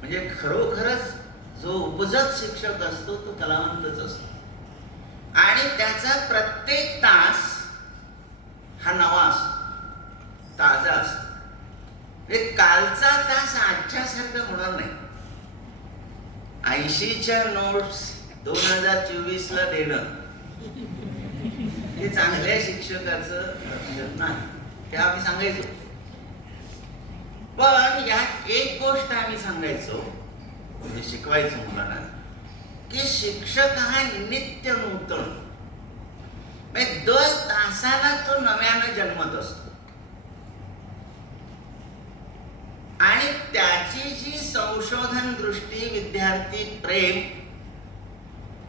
म्हणजे खरोखरच जो उपजत शिक्षक असतो तो कलावंतच असतो. आणि त्याचा प्रत्येक तास हा नवा असतो. ताजा असतो. हे कालचा तास आजच्यासारखा होणार नाही. ऐंशीच्या नोट्स दोन हजार चोवीस ला देणं हे चांगल्या शिक्षकाचं लक्षण नाही ते आम्ही सांगायचो. यात एक गोष्ट आम्ही सांगायचो म्हणजे शिकवायचो मुलांना की शिक्षक हा नित्य नूतन. म्हणजे दर तासाला तो नव्यानं जन्मत असतो. आणि त्याची जी संशोधन दृष्टी विद्यार्थी प्रेम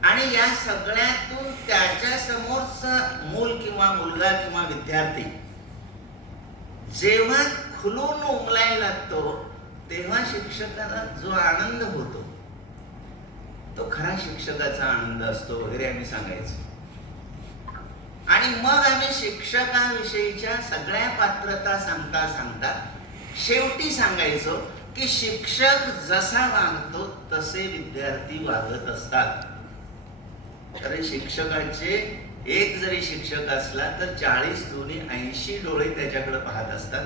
आणि या सगळ्यातून त्याच्या समोरच मूल किंवा मुलगा किंवा विद्यार्थी जेव्हा खुलून उमलाय लागतो तेव्हा शिक्षकाला जो आनंद होतो तो खरा शिक्षकाचा आनंद असतो वगैरे आम्ही सांगायचो. आणि मग आम्ही शिक्षकाविषयीच्या सगळ्या पात्रता सांगता सांगता शेवटी सांगायचो की शिक्षक जसा वागतो तसे विद्यार्थी वागत असतात. अरे शिक्षकाचे एक जरी शिक्षक असला तर चाळीस दोन्ही ऐंशी डोळे त्याच्याकडे पाहत असतात.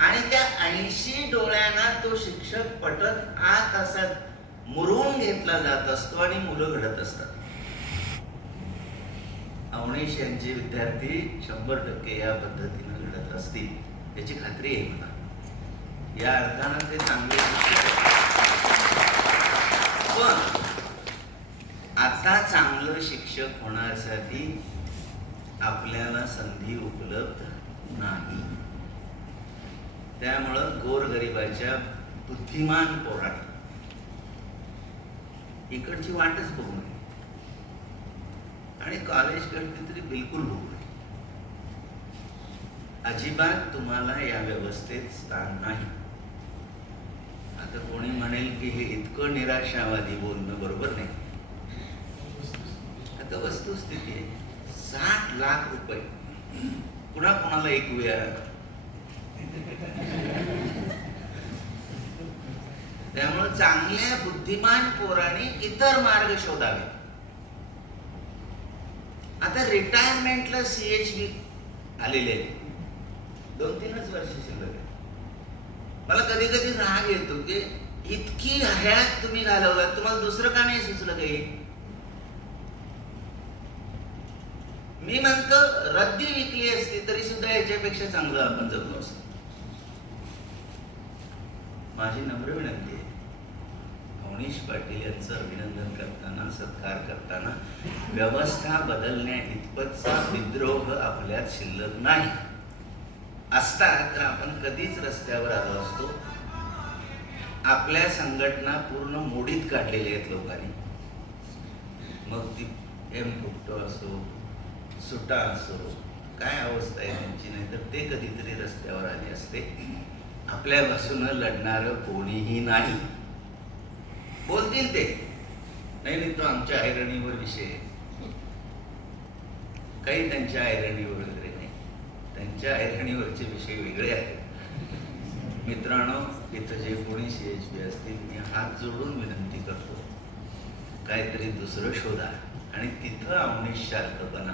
आणि त्या ऐंशी डोळ्यांना तो शिक्षक पटत आत तासात मुरून घेतला जात असतो आणि मुलं घडत असतात. अवनीश यांचे विद्यार्थी शंभर टक्के या पद्धतीनं घडत असतील याची खात्री आहे मला. या अर्थानं ते चांगले शिक्षक पण आता चांगलं शिक्षक होण्यासाठी आपल्याला संधी उपलब्ध नाही. त्यामुळं गोरगरिबाच्या बुद्धिमान पोरात. इकडची वाटच बघू नये. आणि कॉलेज तरी बिलकुल बघू नये. अजिबात तुम्हाला या व्यवस्थेत स्थान नाही. आता कोणी म्हणेल की हे इतकं निराशावादी बोलणं बरोबर नाही. आता वस्तुस्थिती आहे. साठ लाख रुपये. कुणा कुणाला एक वेळा त्यामुळे चांगल्या बुद्धिमान पोराने इतर मार्ग शोधावे. आता रिटायरमेंटला सीएचबी आलेले दोन तीनच वर्ष शिल्लक मला कधी कधी राग येतो की इतकी हयात तुम्ही घालवला तुम्हाला दुसरं का नाही सुचलं काही? मी म्हणतो रद्दी विकली असती तरी सुद्धा याच्यापेक्षा चांगलं आपण जगलो असतो. माझी नम्र विनंती आहे. अवनीश पाटील यांचं अभिनंदन करताना सत्कार करताना व्यवस्था बदलण्या इतपतचा विद्रोह आपल्यात शिल्लक नाही. असता तर आपण कधीच रस्त्यावर आलो असतो. आपल्या संघटना पूर्ण मोडीत काढलेल्या आहेत लोकांनी. मग ती एम फुकटो असो सुटा असो काय अवस्था आहे त्यांची? नाही तर ते कधीतरी रस्त्यावर आले असते. आपल्या बाजूनं लढणारं कोणीही नाही. बोलतील ते. नाही नाही तो आमच्या ऐरणीवर विषय काही त्यांच्या ऐरणीवर वगैरे नाही. त्यांच्या ऐरणीवरचे विषय वेगळे आहेत. मित्रांनो इथं जे कोणी सी एच पी असतील मी हात जोडून विनंती करतो. काहीतरी दुसरं शोधा आणि तिथं आम्ही शार्क बना